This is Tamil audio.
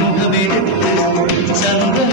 முகமெடுத்து சந்தன